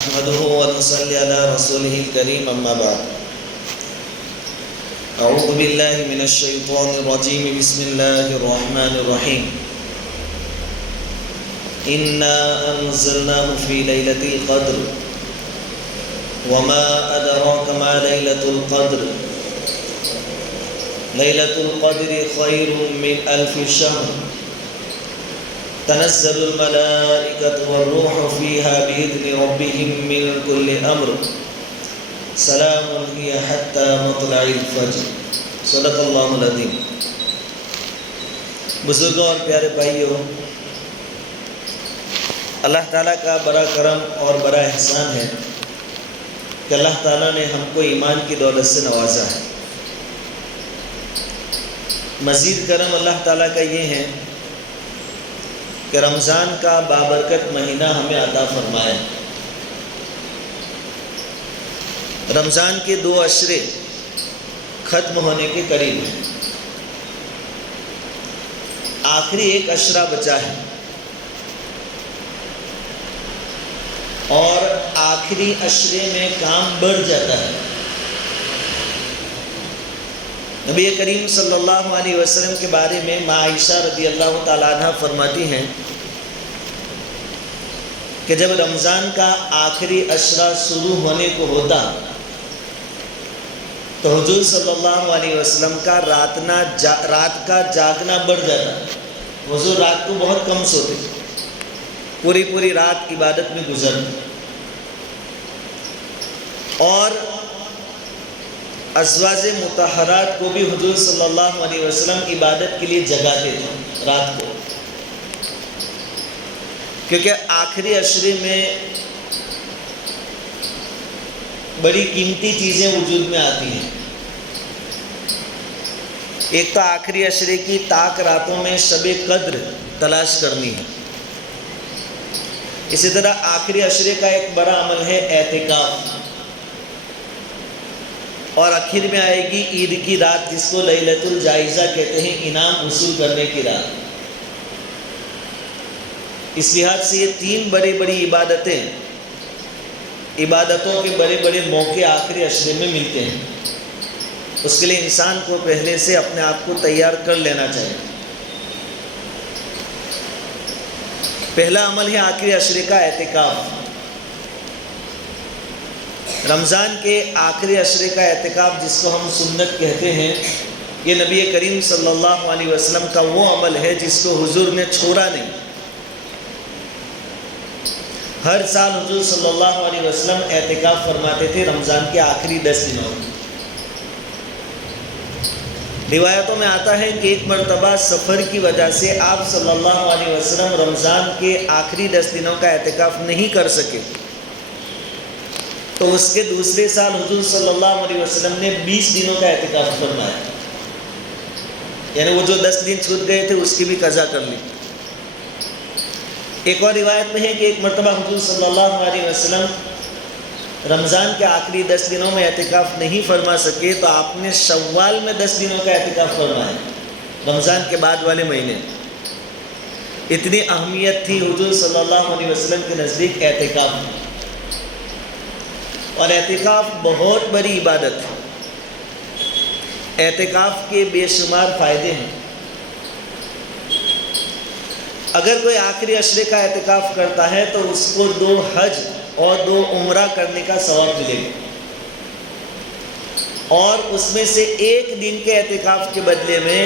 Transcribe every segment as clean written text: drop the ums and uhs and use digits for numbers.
نحمده ونصلي على رسوله الكريم أما بعد أعوذ بالله من الشيطان الرجيم بسم الله الرحمن الرحيم إنا أنزلناه في ليلة القدر وما أدراك ما ليلة القدر ليلة القدر خير من ألف شهر تنزل الملائكة والروح فيها بإذن ربهم من كل أمر سلام هي حتى مطلع الفجر صدق اللہ العظیم۔ بزرگوں اور پیارے بھائیوں، اللہ تعالیٰ کا بڑا کرم اور بڑا احسان ہے کہ اللہ تعالیٰ نے ہم کو ایمان کی دولت سے نوازا ہے۔ مزید کرم اللہ تعالیٰ کا یہ ہے کہ رمضان کا بابرکت مہینہ ہمیں عطا فرمایا۔ رمضان کے 2 عشرے ختم ہونے کے قریب ہیں، آخری 1 عشرہ بچا ہے، اور آخری عشرے میں کام بڑھ جاتا ہے۔ نبی کریم صلی اللہ علیہ وسلم کے بارے میں ماں عائشہ رضی اللہ تعالیٰ عنہ فرماتی ہیں کہ جب رمضان کا آخری عشرہ شروع ہونے کو ہوتا تو حضور صلی اللہ علیہ وسلم کا رات کا جاگنا بڑھ جاتا۔ حضور رات کو بہت کم سوتے، پوری رات عبادت میں گزرتے، اور ازواج مطہرات کو بھی حضور صلی اللہ علیہ وسلم عبادت کے لیے جگاتے تھے رات کو، کیونکہ آخری عشرے میں بڑی قیمتی چیزیں وجود میں آتی ہیں۔ ایک تو آخری عشرے کی طاق راتوں میں شب قدر تلاش کرنی ہے، اسی طرح آخری عشرے کا ایک بڑا عمل ہے اعتکاف، اور آخر میں آئے گی عید کی رات جس کو لیلۃ الجائزہ کہتے ہیں، انعام وصول کرنے کی رات۔ اس لحاظ سے یہ 3 بڑی عبادتوں کے بڑے موقع آخری عشرے میں ملتے ہیں۔ اس کے لیے انسان کو پہلے سے اپنے آپ کو تیار کر لینا چاہیے۔ پہلا عمل ہے آخری عشرے کا اعتکاف۔ رمضان کے آخری عشرے کا اعتکاف جس کو ہم سنت کہتے ہیں، یہ نبی کریم صلی اللہ علیہ وسلم کا وہ عمل ہے جس کو حضور نے چھوڑا نہیں۔ ہر سال حضور صلی اللہ علیہ وسلم اعتکاف فرماتے تھے رمضان کے آخری 10 دنوں میں۔ روایتوں میں آتا ہے کہ ایک مرتبہ سفر کی وجہ سے آپ صلی اللہ علیہ وسلم رمضان کے آخری 10 دنوں کا اعتکاف نہیں کر سکے، تو اس کے دوسرے سال حضور صلی اللہ علیہ وسلم نے 20 دنوں کا اعتکاف فرمایا، یعنی وہ جو 10 دن چھوٹ گئے تھے اس کی بھی قضا کر لی۔ ایک اور روایت میں ہے کہ ایک مرتبہ حضور صلی اللہ علیہ وسلم رمضان کے آخری 10 دنوں میں اعتکاف نہیں فرما سکے تو آپ نے شوال میں 10 دنوں کا اعتکاف فرمایا، رمضان کے بعد والے مہینے۔ اتنی اہمیت تھی حضور صلی اللہ علیہ وسلم کے نزدیک اعتکاف، اور اعتکاف بہت بڑی عبادت ہے۔ اعتکاف کے بے شمار فائدے ہیں۔ اگر کوئی آخری عشرے کا اعتکاف کرتا ہے تو اس کو 2 حج اور 2 عمرہ کرنے کا ثواب ملے گا، اور اس میں سے 1 دن کے اعتکاف کے بدلے میں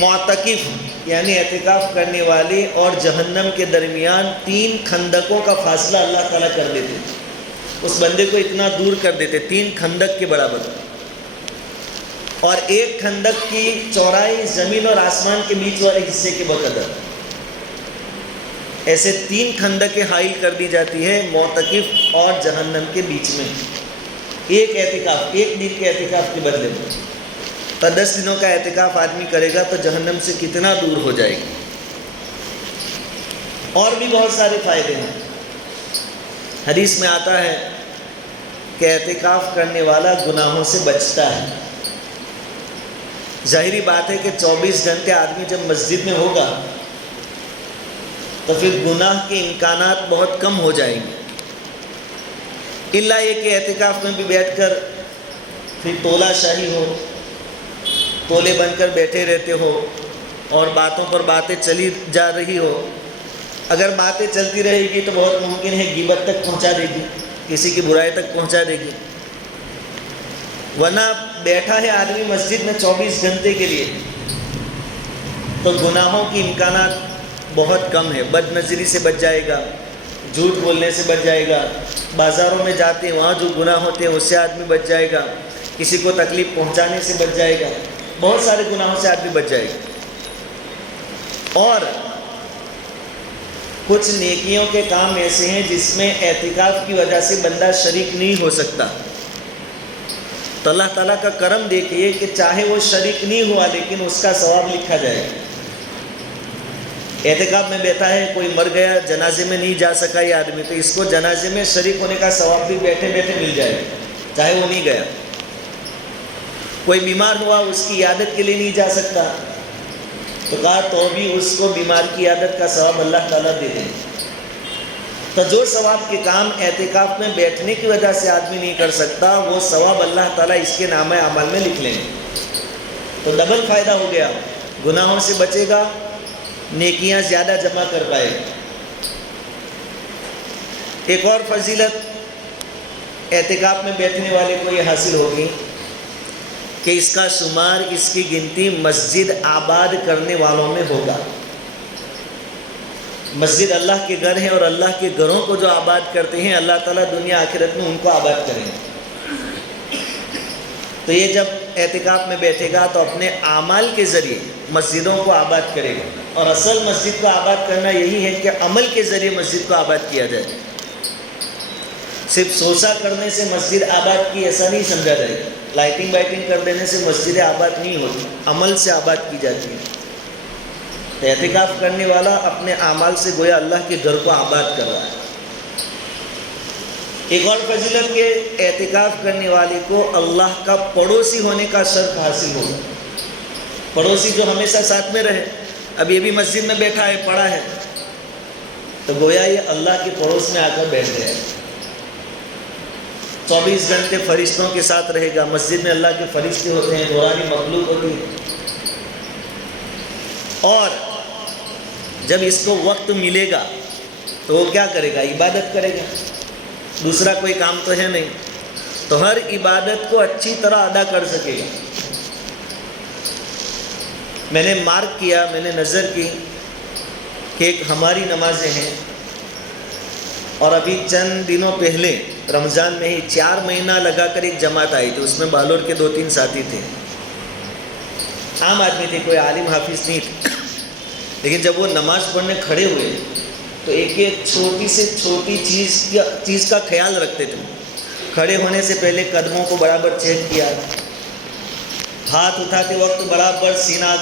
معتکف یعنی اعتکاف کرنے والے اور جہنم کے درمیان 3 خندقوں کا فاصلہ اللہ تعالیٰ کر دیتے، اس بندے کو اتنا دور کر دیتے 3 خندق کے برابر، اور 1 خندق کی چوڑائی زمین اور آسمان کے بیچ والے حصے کے بقدر، ایسے 3 خندقیں حائل کر دی جاتی ہے معتکف اور جہنم کے بیچ میں، ایک دن کے اعتکاف کے بدلے میں۔ تو 10 دنوں کا اعتکاف آدمی کرے گا تو جہنم سے کتنا دور ہو جائے گا۔ اور بھی بہت سارے فائدے ہیں۔ حدیث میں آتا ہے کہ اعتکاف کرنے والا گناہوں سے بچتا ہے۔ ظاہری بات ہے کہ 24 گھنٹے آدمی جب مسجد میں ہوگا تو پھر گناہ کے امکانات بہت کم ہو جائیں گے، الا یہ کہ اعتکاف میں بھی بیٹھ کر پھر تولا شاہی ہو، تولے بن کر بیٹھے رہتے ہو اور باتوں پر باتیں چلی جا رہی ہو. اگر باتیں چلتی رہے گی تو بہت ممکن ہے غیبت تک پہنچا دے گی، کسی کی برائی تک پہنچا دے گی. ورنہ بیٹھا ہے آدمی مسجد میں 24 گھنٹے کے لیے تو گناہوں کی امکانات بہت کم ہے. بد نظری سے بچ جائے گا، جھوٹ بولنے سے بچ جائے گا، بازاروں میں جاتے ہیں وہاں جو گناہ ہوتے ہیں اس سے آدمی بچ جائے گا، کسی کو تکلیف پہنچانے سے بچ جائے گا، بہت سارے گناہوں سے آدمی بچ جائے گا. اور کچھ نیکیوں کے کام ایسے ہیں جس میں اعتکاف کی وجہ سے بندہ شریک نہیں ہو سکتا. تو اللہ تعالیٰ کا کرم دیکھیے کہ چاہے وہ شریک نہیں ہوا لیکن اس کا ثواب لکھا جائے. اعتکاف میں بیٹھا ہے، کوئی مر گیا، جنازے میں نہیں جا سکا یہ آدمی، تو اس کو جنازے میں شریک ہونے کا ثواب بھی بیٹھے بیٹھے مل جائے چاہے وہ نہیں گیا. کوئی بیمار ہوا، اس کی عیادت کے لیے نہیں جا سکتا تو کہا تو بھی اس کو بیمار کی عیادت کا ثواب اللہ تعالیٰ دے دیں. تو جو ثواب کے کام اعتکاف میں بیٹھنے کی وجہ سے آدمی نہیں کر سکتا وہ ثواب اللہ تعالیٰ اس کے نامہ اعمال میں لکھ لیں. تو ڈبل فائدہ ہو گیا، گناہوں سے بچے گا، نیکیاں زیادہ جمع کر پائے. ایک اور فضیلت اعتکاف میں بیٹھنے والے کو یہ حاصل ہوگی کہ اس کا شمار، اس کی گنتی مسجد آباد کرنے والوں میں ہوگا. مسجد اللہ کے گھر ہیں اور اللہ کے گھروں کو جو آباد کرتے ہیں اللہ تعالیٰ دنیا آخرت میں ان کو آباد کریں گے. تو یہ جب اعتکاف میں بیٹھے گا تو اپنے اعمال کے ذریعے مسجدوں کو آباد کرے گا. اور اصل مسجد کو آباد کرنا یہی ہے کہ عمل کے ذریعے مسجد کو آباد کیا جائے. صرف سوچا کرنے سے مسجد آباد کی ایسا نہیں سمجھا جائے گا. لائٹنگ وائٹنگ کر دینے سے مسجد آباد نہیں ہوتی، عمل سے آباد کی جاتی ہے. تو اعتکاف کرنے والا اپنے اعمال سے گویا اللہ کے گھر کو آباد کر رہا ہے. ایک اور فضیلت کے اعتکاف کرنے والے کو اللہ کا پڑوسی ہونے کا شرف حاصل ہوگا. پڑوسی جو ہمیشہ ساتھ میں رہے، اب یہ بھی مسجد میں بیٹھا ہے، پڑھا ہے، تو گویا یہ اللہ کے پڑوس میں آ کر بیٹھ گیا ہے. 24 گھنٹے فرشتوں کے ساتھ رہے گا. مسجد میں اللہ کے فرشتے ہوتے ہیں، نورانی مخلوق ہوتی ہے. اور جب اس کو وقت ملے گا تو وہ کیا کرے گا؟ عبادت کرے گا. دوسرا کوئی کام تو ہے نہیں، تو ہر عبادت کو اچھی طرح ادا کر سکے گا. میں نے مارک کیا، میں نے نظر کی کہ ایک ہماری نمازیں ہیں اور ابھی چند دنوں پہلے رمضان میں ہی 4 مہینہ لگا کر ایک جماعت آئی تھی. اس میں بالور کے 2-3 ساتھی تھے، عام آدمی تھے، کوئی عالم حافظ نہیں تھے. لیکن جب وہ نماز پڑھنے کھڑے ہوئے تو ایک چھوٹی سے چھوٹی چیز کا خیال رکھتے تھے. کھڑے ہونے سے پہلے قدموں کو برابر چیک کیا، ہاتھ اٹھاتے وقت برابر سینہ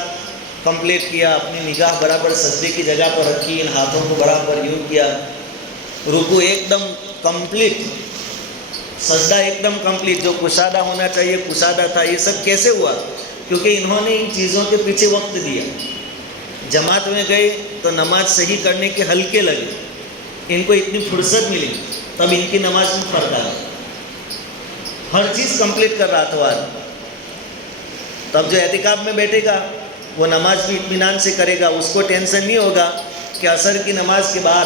کمپلیٹ کیا، اپنی نگاہ برابر سجدے کی جگہ پر رکھی، ان ہاتھوں کو برابر یوں کیا، رکوع ایک دم کمپلیٹ، سجدہ ایک دم کمپلیٹ، جو کشادہ ہونا چاہیے کشادہ تھا. یہ سب کیسے ہوا؟ کیونکہ انہوں نے ان چیزوں کے پیچھے وقت دیا. جماعت میں گئے تو نماز صحیح کرنے کے ہلکے لگے، ان کو اتنی فرصت ملی تب ان کی نماز میں فرق آیا. ہر چیز کمپلیٹ کر رہا تھا وہ آدمی. تب جو اعتکاف میں بیٹھے گا وہ نماز بھی اطمینان سے کرے گا. اس کو ٹینشن نہیں ہوگا کہ عصر کی نماز کے بعد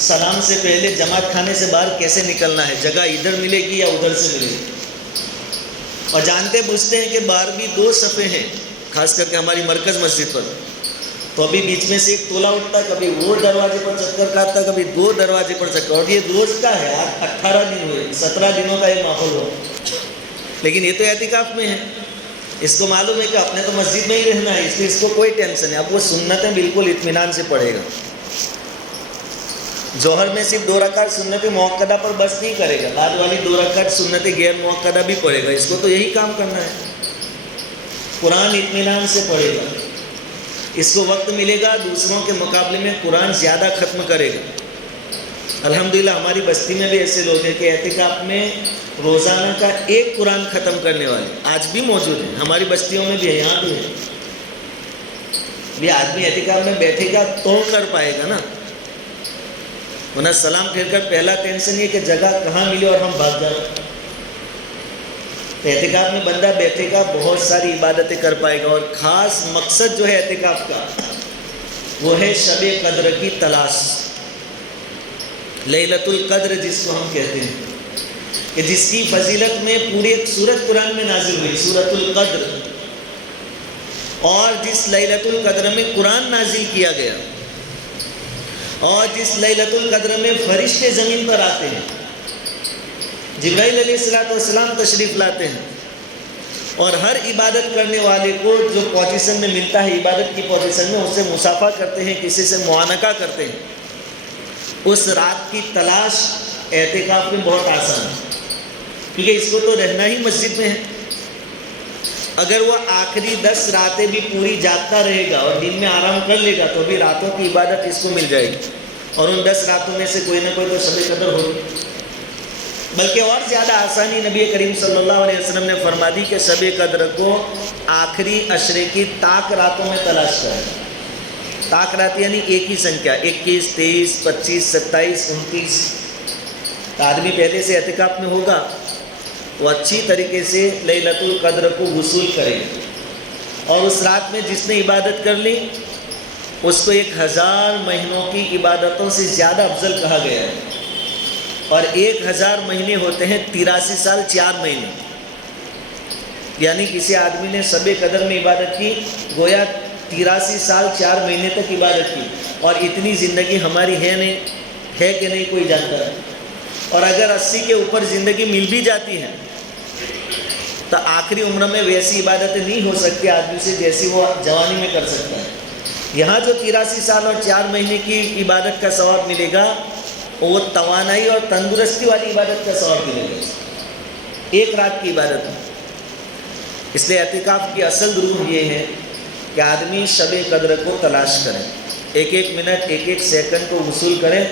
سلام سے پہلے جماعت کھانے سے باہر کیسے نکلنا ہے، جگہ ادھر ملے گی یا ادھر سے ملے گی. اور جانتے بوجھتے ہیں کہ باہر بھی 2 صفیں ہیں، خاص کر کے ہماری مرکز مسجد پر، تو ابھی بیچ میں سے ایک تولا اٹھتا ہے، کبھی وہ دروازے پر چکر کاٹتا ہے، کبھی 2 دروازے پر چکر. اور یہ روز کا ہے، 18 دن ہوئے، 17 دنوں کا یہ ماحول ہو. لیکن یہ تو اعتکاف میں ہے، اس کو معلوم ہے کہ اپنے تو مسجد میں ہی رہنا ہے، اس لیے اس کو کوئی ٹینشن ہے. اب وہ سنتیں بالکل اطمینان سے پڑھے گا. ظہر میں صرف 2 رکعت سنت موقدہ پر بس نہیں کرے گا، بعد والی 2 رکعت سنت غیر موقدہ بھی پڑھے گا. اس کو تو یہی کام کرنا ہے. قرآن اطمینان سے پڑھے گا، اس کو وقت ملے گا، دوسروں کے مقابلے میں قرآن زیادہ ختم کرے گا. الحمدللہ ہماری بستی میں بھی ایسے لوگ ہیں کہ اعتکاف میں روزانہ کا 1 قرآن ختم کرنے والے آج بھی موجود ہیں. ہماری بستیوں میں بھی ہے، یہاں بھی ہے. یہ آدمی اعتکاف میں بیٹھے گا تو کر پائے گا نا. ورنہ سلام پھیر کر پہلا ٹینشن یہ کہ جگہ کہاں ملی اور ہم بھاگ جائیں. اعتکاف میں بندہ بیٹھے گا، بہت ساری عبادتیں کر پائے گا، اور خاص مقصد جو ہے اعتکاف کا وہ ہے شب قدر کی تلاش، لیلۃ القدر جس کو ہم کہتے ہیں، کہ جس کی فضیلت میں پوری ایک سورت قرآن میں نازل ہوئی، سورۃ القدر، اور جس لیلۃ القدر میں قرآن نازل کیا گیا، اور جس لیلۃ القدر میں فرشتے زمین پر آتے ہیں، جبرائیل علیہ السلام تشریف لاتے ہیں، اور ہر عبادت کرنے والے کو جو پوزیشن میں ملتا ہے عبادت کی پوزیشن میں، اس سے مصافحہ کرتے ہیں، کسی سے معانقہ کرتے ہیں. اس رات کی تلاش اعتکاف میں بہت آسان ہے، کیونکہ اس کو تو رہنا ہی مسجد میں ہے. اگر وہ آخری 10 راتیں بھی پوری جاگتا رہے گا اور دن میں آرام کر لے گا تو بھی راتوں کی عبادت اس کو مل جائے گی، اور ان 10 راتوں میں سے کوئی نہ کوئی تو شب قدر ہوگی. بلکہ اور زیادہ آسانی نبی کریم صلی اللہ علیہ وسلم نے فرما دی کہ شب قدر کو آخری عشرے کی طاق راتوں میں تلاش کریں. طاق رات یعنی ایک ہی سنکھیا، 21، 23، 25، 27، 29. آدمی پہلے سے اعتکاف میں ہوگا، وہ اچھی طریقے سے لیلۃ القدر کو وصول کرے، اور اس رات میں جس نے عبادت کر لی اس کو 1000 مہینوں کی عبادتوں سے زیادہ افضل کہا گیا ہے. اور 1000 مہینے ہوتے ہیں 83 سال 4 مہینے. یعنی کسی آدمی نے شب قدر میں عبادت کی، گویا 83 سال 4 مہینے تک عبادت کی. اور اتنی زندگی ہماری ہے کہ نہیں کوئی جانتا ہے. اور اگر 80 کے اوپر زندگی مل بھی جاتی ہے تو آخری عمر میں ویسی عبادتیں نہیں ہو سکتی آدمی سے جیسی وہ جوانی میں کر سکتا ہے. یہاں جو 83 سال اور 4 مہینے کی عبادت کا ثواب ملے گا وہ توانائی اور تندرستی والی عبادت کا ثواب ملے گا ایک رات کی عبادت میں. اس لیے اعتکاف کی اصل روح یہ ہے کہ آدمی شب قدر کو تلاش کرے، ایک ایک منٹ، ایک ایک سیکنڈ کو وصول کریں.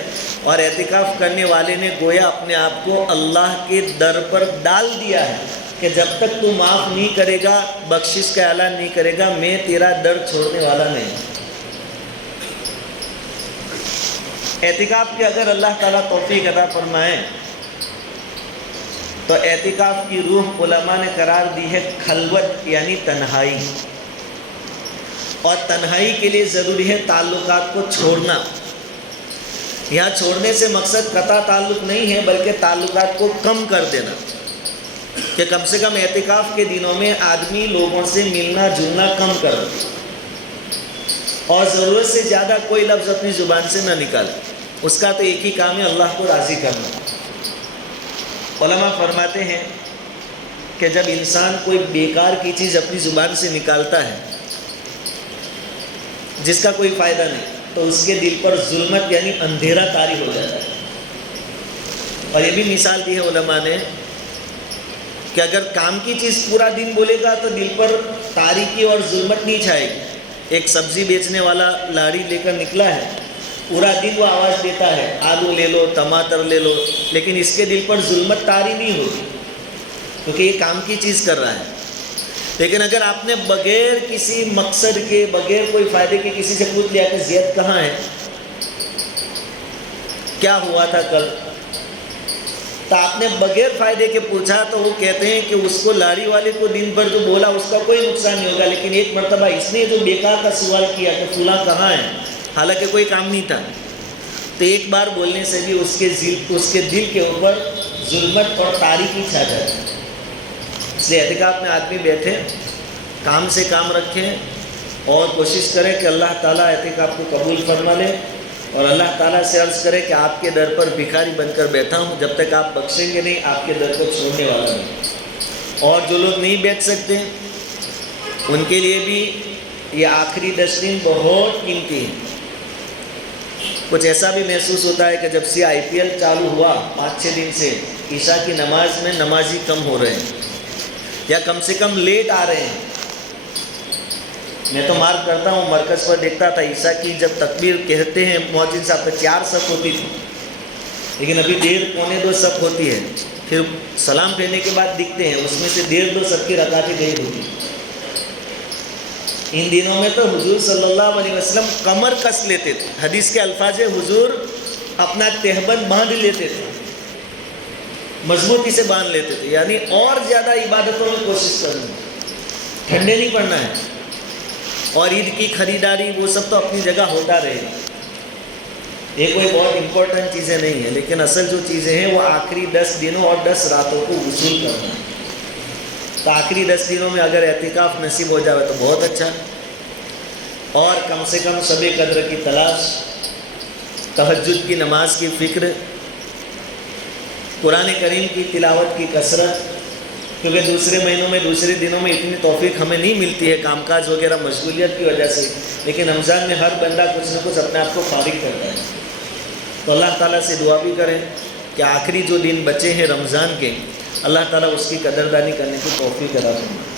اور اعتکاف کرنے والے نے گویا اپنے آپ کو اللہ کے در پر ڈال دیا ہے کہ جب تک تو معاف نہیں کرے گا، بخشش کا اعلان نہیں کرے گا، میں تیرا در چھوڑنے والا نہیں. اعتکاف کی اگر اللہ تعالیٰ توفیق عطا فرمائے تو اعتکاف کی روح علماء نے قرار دی ہے خلوت یعنی تنہائی. اور تنہائی کے لیے ضروری ہے تعلقات کو چھوڑنا. یہاں چھوڑنے سے مقصد قطع تعلق نہیں ہے بلکہ تعلقات کو کم کر دینا، کہ کم سے کم اعتکاف کے دنوں میں آدمی لوگوں سے ملنا جلنا کم کر دے، اور ضرورت سے زیادہ کوئی لفظ اپنی زبان سے نہ نکالے. اس کا تو ایک ہی کام ہے اللہ کو راضی کرنا. علماء فرماتے ہیں کہ جب انسان کوئی بیکار کی چیز اپنی زبان سے نکالتا ہے جس کا کوئی فائدہ نہیں تو اس کے دل پر ظلمت یعنی اندھیرا طاری ہو جاتا ہے. اور یہ بھی مثال دی ہے علماء نے کہ اگر کام کی چیز پورا دن بولے گا تو دل پر تاریکی اور ظلمت نہیں چھائے گی. ایک سبزی بیچنے والا لاڑی لے کر نکلا ہے، پورا دن وہ آواز دیتا ہے آلو لے لو، ٹماٹر لے لو، لیکن اس کے دل پر ظلمت طاری نہیں ہوگی کیونکہ یہ کام کی چیز کر رہا ہے. لیکن اگر آپ نے بغیر کسی مقصد کے، بغیر کوئی فائدے کے کسی سے پوچھ لیا کہ زید کہاں ہے، کیا ہوا تھا کل، تو آپ نے بغیر فائدے کے پوچھا تو وہ کہتے ہیں کہ اس کو لاڑی والے کو دن بھر جو بولا اس کا کوئی نقصان نہیں ہوگا، لیکن ایک مرتبہ اس نے جو بیکار کا سوال کیا کہ فلاں کہاں ہے، حالانکہ کوئی کام نہیں تھا، تو ایک بار بولنے سے بھی اس کے دل کے اوپر ظلمت اور تاریکی چھا جائے. اس لیے اعتکاف میں آدمی بیٹھے، کام سے کام رکھیں اور کوشش کریں کہ اللہ تعالیٰ اعتکاف کو قبول فرما لے. اور اللہ تعالیٰ سے عرض کرے کہ آپ کے در پر بھکاری بن کر بیٹھا ہوں، جب تک آپ بخشیں گے نہیں آپ کے در کو چھوڑنے والا نہیں. اور جو لوگ نہیں بیٹھ سکتے ان کے لیے بھی یہ آخری 10 دن بہت قیمتی ہیں. کچھ ایسا بھی محسوس ہوتا ہے کہ جب سے IPL چالو ہوا 5-6 دن سے عشاء کی نماز میں نمازی کم ہو رہے ہیں یا کم سے کم لیٹ آ رہے ہیں. میں تو مارک کرتا ہوں، مرکز پر دیکھتا تھا عشاء کی جب تکبیر کہتے ہیں مؤذن صاحب تو 4 صف ہوتی تھی، لیکن ابھی 1.5-2 صف ہوتی ہے. پھر سلام پھیرنے کے بعد دکھتے ہیں اس میں سے 1.5-2 صف کی رکعتیں گئی ہوتی. ان دنوں میں تو حضور صلی اللہ علیہ وسلم کمر کس لیتے تھے. حدیث کے الفاظ حضور اپنا تہبند باندھ لیتے تھے، مضبوطی سے باندھ لیتے تھے، یعنی اور زیادہ عبادتوں میں کوشش کرنی، ٹھنڈے نہیں پڑنا ہے۔ اور عید کی خریداری وہ سب تو اپنی جگہ ہوتا رہے گا، یہ کوئی بہت امپورٹنٹ چیزیں نہیں ہیں، لیکن اصل جو چیزیں ہیں وہ آخری 10 دنوں اور 10 راتوں کو وصول کرنا ہے۔ تو آخری 10 دنوں میں اگر اعتکاف نصیب ہو جائے تو بہت اچھا، اور کم سے کم شب قدر کی تلاش، تہجد کی نماز کی فکر، قرآن کریم کی تلاوت کی کثرت، کیونکہ دوسرے مہینوں میں دوسرے دنوں میں اتنی توفیق ہمیں نہیں ملتی ہے کام کاج وغیرہ مشغولیت کی وجہ سے، لیکن رمضان میں ہر بندہ کچھ نہ کچھ اپنے آپ کو فارغ کرتا ہے۔ تو اللہ تعالیٰ سے دعا بھی کریں کہ آخری جو دن بچے ہیں رمضان کے، اللہ تعالیٰ اس کی قدردانی کرنے کی توفیق عطا فرمائے۔